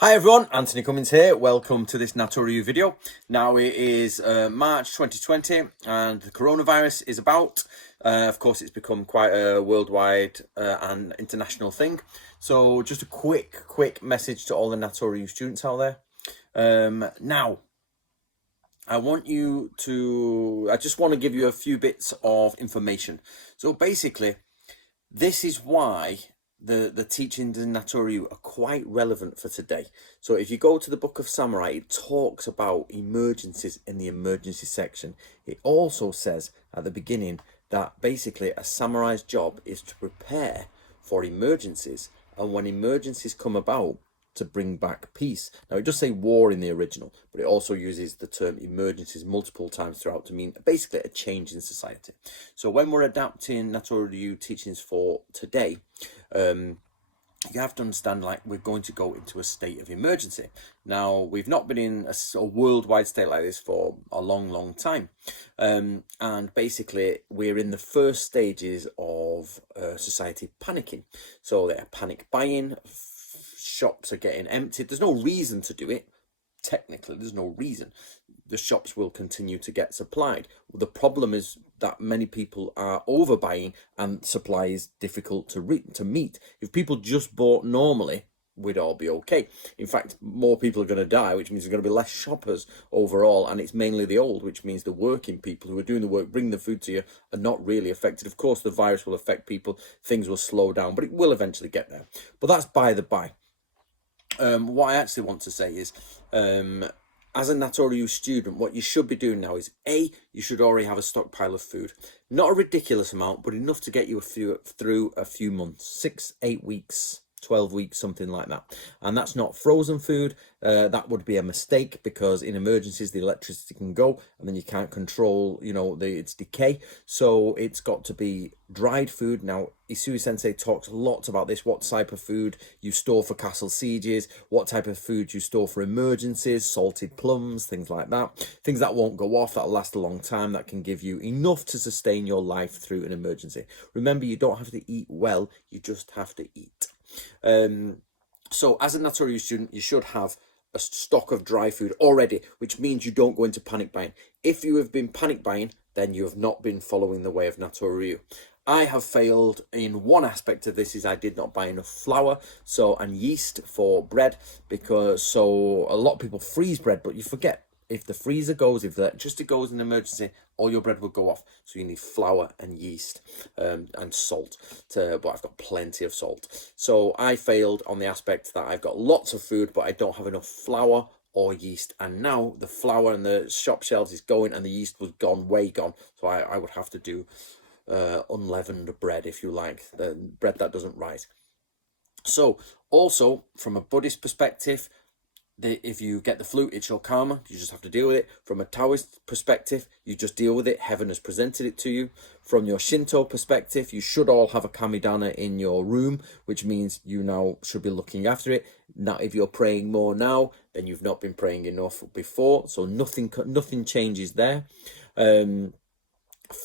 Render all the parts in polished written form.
Hi everyone, Anthony Cummins here. Welcome to this Natori Ryu video. Now it is March 2020 and the coronavirus is about. Of course, it's become quite a worldwide and international thing. So just a quick message to all the Natori Ryu students out there. Now, I just want to give you a few bits of information. So basically, this is why the teachings in Natori Ryu are quite relevant for today. So if you go to the Book of Samurai, it talks about emergencies in the emergency section. It also says at the beginning that basically a samurai's job is to prepare for emergencies, and when emergencies come about, to bring back peace. Now it does say war in the original, but it also uses the term emergencies multiple times throughout to mean basically a change in society. So when we're adapting Natori Ryu teachings for today, you have to understand, like, we're going to go into a state of emergency. Now, we've not been in a worldwide state like this for a long time. And basically, we're in the first stages of society panicking. So they're panic buying, shops are getting emptied. There's no reason to do it. Technically, there's no reason. The shops will continue to get supplied. The problem is that many people are overbuying and supply is difficult to meet. If people just bought normally, we'd all be okay. In fact, more people are going to die, which means there's going to be less shoppers overall, and it's mainly the old, which means the working people who are doing the work, bringing the food to you, are not really affected. Of course, the virus will affect people, things will slow down, but it will eventually get there. But that's by the by. What I actually want to say is, as a Natori Ryu student, what you should be doing now is, A, you should already have a stockpile of food. Not a ridiculous amount, but enough to get you through a few months, 6, 8 weeks, 12 weeks, something like that. And that's not frozen food. That would be a mistake, because in emergencies the electricity can go and then you can't control, its decay. So it's got to be dried food. Now Isui Sensei talks a lot about this, what type of food you store for castle sieges, what type of food you store for emergencies, salted plums, things like that, things that won't go off, that last a long time, that can give you enough to sustain your life through an emergency. Remember, you don't have to eat well, you just have to eat. So as a Natori Ryu student, you should have a stock of dry food already, which means you don't go into panic buying. If you have been panic buying, then you have not been following the way of Natori Ryu. I have failed in one aspect of this, is I did not buy enough flour and yeast for bread, because a lot of people freeze bread, but you forget, if the freezer goes, if the electricity goes in an emergency, all your bread will go off. So you need flour and yeast and salt. But I've got plenty of salt. So I failed on the aspect that I've got lots of food, but I don't have enough flour or yeast. And now the flour and the shop shelves is going, and the yeast was gone, way gone. So I would have to do unleavened bread, if you like, the bread that doesn't rise. So also, from a Buddhist perspective, if you get the flu, it's your karma. You just have to deal with it. From a Taoist perspective, you just deal with it. Heaven has presented it to you. From your Shinto perspective, you should all have a kamidana in your room, which means you now should be looking after it. Now, if you're praying more now, then you've not been praying enough before. So nothing changes there.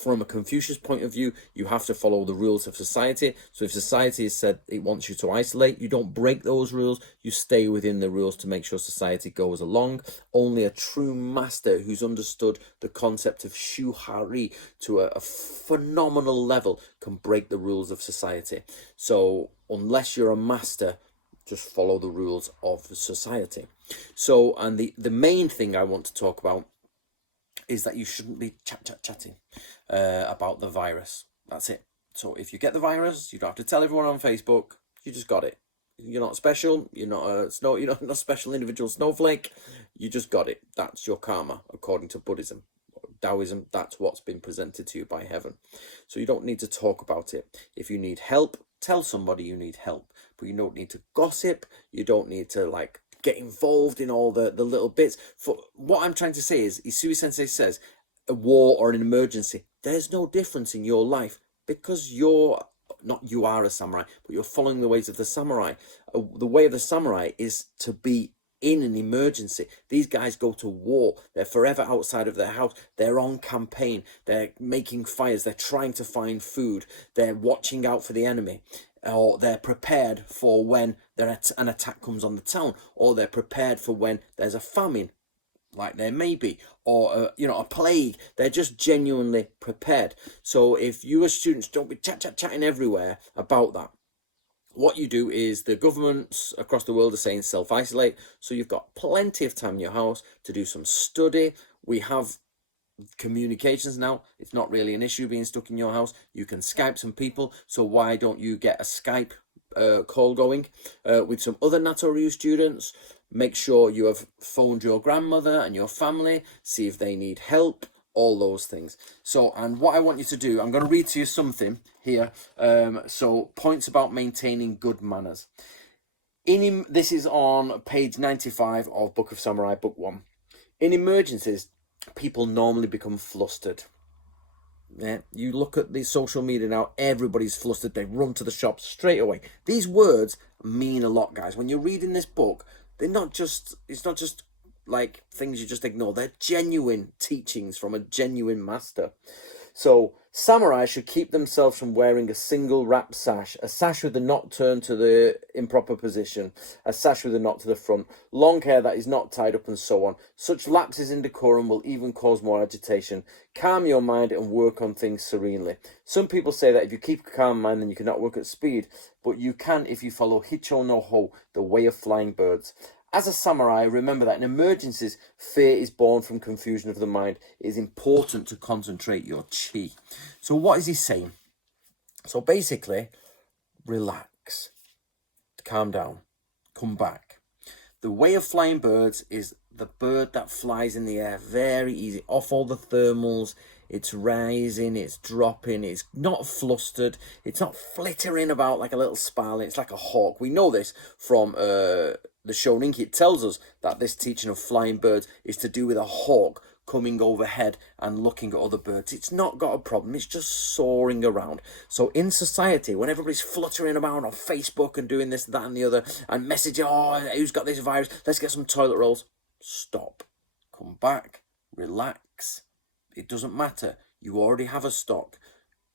From a Confucius point of view, you have to follow the rules of society. So if society has said it wants you to isolate, you don't break those rules, you stay within the rules to make sure society goes along. Only a true master who's understood the concept of shuhari to a phenomenal level can break the rules of society. So unless you're a master, just follow the rules of society. So, and the main thing I want to talk about is that you shouldn't be chatting about the virus. That's it. So if you get the virus, you don't have to tell everyone on Facebook. You just got it. You're not special. You're not a special individual snowflake. You just got it. That's your karma, according to Buddhism. Taoism, that's what's been presented to you by heaven. So you don't need to talk about it. If you need help, tell somebody you need help. But you don't need to gossip. You don't need to get involved in all the little bits. For what I'm trying to say is, Isui Sensei says, a war or an emergency, there's no difference in your life, because you are a samurai, but you're following the ways of the samurai. The way of the samurai is to be in an emergency. These guys go to war. They're forever outside of their house. They're on campaign. They're making fires. They're trying to find food. They're watching out for the enemy. or they're prepared for when an attack comes on the town, or they're prepared for when there's a famine, like there may be, or a plague. They're just genuinely prepared. So if you as students don't be chatting everywhere about that, what you do is the governments across the world are saying self-isolate, so you've got plenty of time in your house to do some study. We have communications now. It's not really an issue being stuck in your house. You can Skype some people, so why don't you get a Skype call going with some other Natori Ryu students? Make sure you have phoned your grandmother and your family, see if they need help, all those things. So, and what I want you to do, I'm going to read to you something here. So, points about maintaining good manners. This is on page 95 of Book of Samurai, Book 1. In emergencies, people normally become flustered. Yeah, you look at the social media now, everybody's flustered. They run to the shops straight away. These words mean a lot, guys. When you're reading this book, it's not just like things you just ignore. They're genuine teachings from a genuine master. So samurai should keep themselves from wearing a single wrap sash, a sash with the knot turned to the improper position, a sash with the knot to the front, long hair that is not tied up, and so on. Such lapses in decorum will even cause more agitation. Calm your mind and work on things serenely. Some people say that if you keep a calm mind, then you cannot work at speed, but you can if you follow Hicho no Ho, the way of flying birds. As a samurai, remember that in emergencies, fear is born from confusion of the mind. It is important to concentrate your chi. So what is he saying? So basically, relax, calm down, come back. The way of flying birds is the bird that flies in the air, very easy, off all the thermals. It's rising, it's dropping, it's not flustered, it's not flittering about like a little sparrow, it's like a hawk. We know this from the Shoninki. It tells us that this teaching of flying birds is to do with a hawk coming overhead and looking at other birds. It's not got a problem, it's just soaring around. So in society, when everybody's fluttering around on Facebook and doing this, that and the other, and messaging, oh, who's got this virus, let's get some toilet rolls. Stop, come back, relax. It doesn't matter. You already have a stock.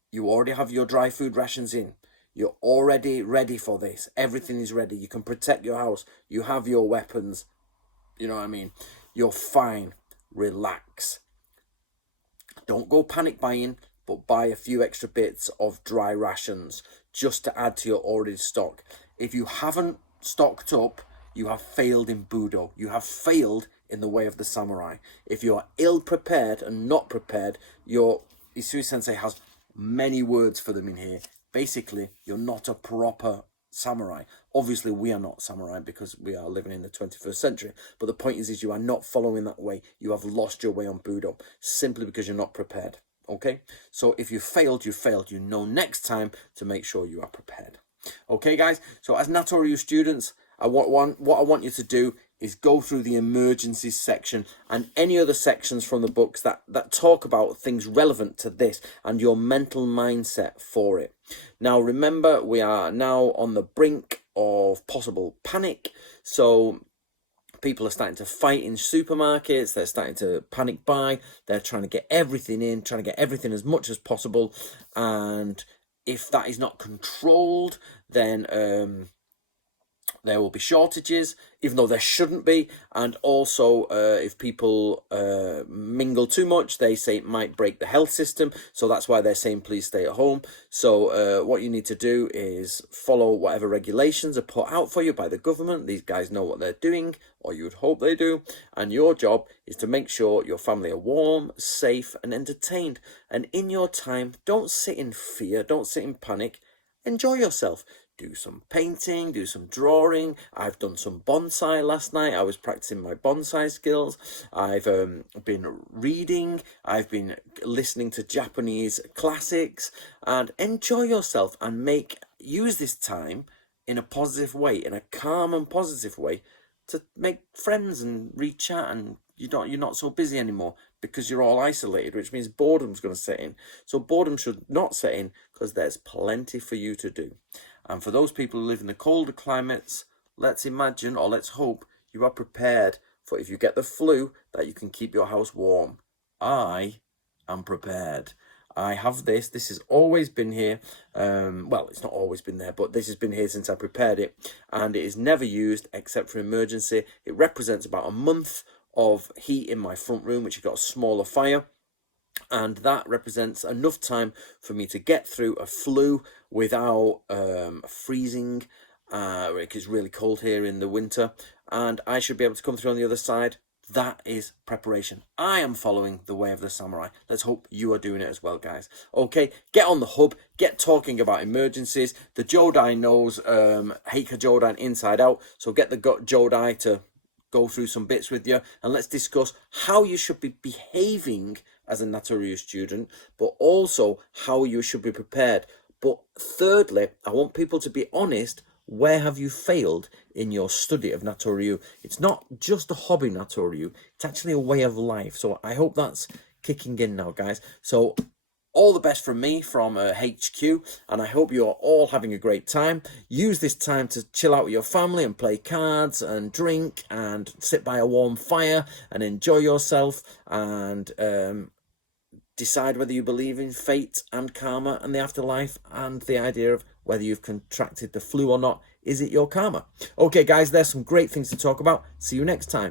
You already have your dry food rations in. You're already ready for this. Everything is ready. You can protect your house. You have your weapons. You know what I mean? You're fine. Relax. Don't go panic buying, but buy a few extra bits of dry rations just to add to your already stock. If you haven't stocked up, you have failed in Budo. You have failed in the way of the samurai. If you're ill prepared and not prepared, Isui Sensei has many words for them in here. Basically, you're not a proper samurai. Obviously, we are not samurai because we are living in the 21st century. But the point is you are not following that way. You have lost your way on Budo simply because you're not prepared. Okay? So if you failed, you failed. You know next time to make sure you are prepared. Okay, guys? So as Natori Ryu students, what I want you to do is go through the emergencies section and any other sections from the books that talk about things relevant to this and your mental mindset for it. Now, remember, we are now on the brink of possible panic. So people are starting to fight in supermarkets. They're starting to panic buy. They're trying to get everything in, trying to get everything as much as possible. And if that is not controlled, then there will be shortages, even though there shouldn't be. And also, if people mingle too much, they say it might break the health system. So that's why they're saying, please stay at home. So what you need to do is follow whatever regulations are put out for you by the government. These guys know what they're doing, or you would hope they do. And your job is to make sure your family are warm, safe, and entertained. And in your time, don't sit in fear, don't sit in panic. Enjoy yourself. Do some painting, do some drawing. I've done some bonsai last night. I was practicing my bonsai skills. I've been reading. I've been listening to Japanese classics. And enjoy yourself and use this time in a positive way, in a calm and positive way, to make friends and reach out, and you're not so busy anymore because you're all isolated, which means boredom's going to set in. So boredom should not set in because there's plenty for you to do. And for those people who live in the colder climates, let's imagine, or let's hope, you are prepared for if you get the flu, that you can keep your house warm. I am prepared. I have this. This has always been here. Well, it's not always been there, but this has been here since I prepared it, and it is never used except for emergency. It represents about a month of heat in my front room, which has got a smaller fire, and that represents enough time for me to get through a flu without freezing. It is really cold here in the winter, and I should be able to come through on the other side. That is preparation. I am following the way of the samurai. Let's hope you are doing it as well, guys. Okay, get on the hub, get talking about emergencies. The Jodai knows Heika Jodai inside out, so get the Jodai to go through some bits with you, and let's discuss how you should be behaving as a Natori Ryu student, but also how you should be prepared. But thirdly, I want people to be honest. Where have you failed in your study of Natori Ryu? It's not just a hobby, Natori Ryu. It's actually a way of life. So I hope that's kicking in now, guys. So all the best from me, from HQ, and I hope you're all having a great time. Use this time to chill out with your family and play cards and drink and sit by a warm fire and enjoy yourself, and decide whether you believe in fate and karma and the afterlife, and the idea of whether you've contracted the flu or not. Is it your karma? Okay, guys, there's some great things to talk about. See you next time.